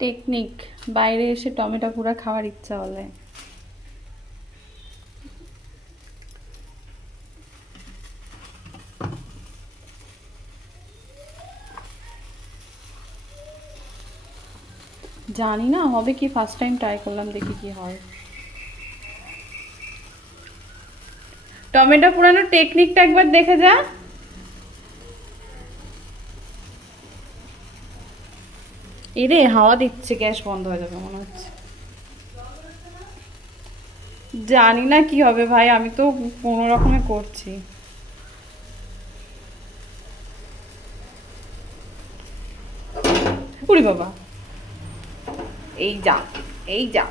Technique, বাইরে এসে tomato পুরা খাওয়ার ইচ্ছা হলে জানি না, হবে কি ফার্স্ট টাইম ট্রাই করলাম, দেখি কি হয়। টমেটো পুরানোর টেকনিকটা একবার দেখে যা। এরে, হাওয়া দিচ্ছে, গ্যাস বন্ধ হয়ে যাবে মনে হচ্ছে। জানি না কি হবে ভাই, আমি তো কোনো রকমে করছি। উড়ি বাবা। এই যা এই যা।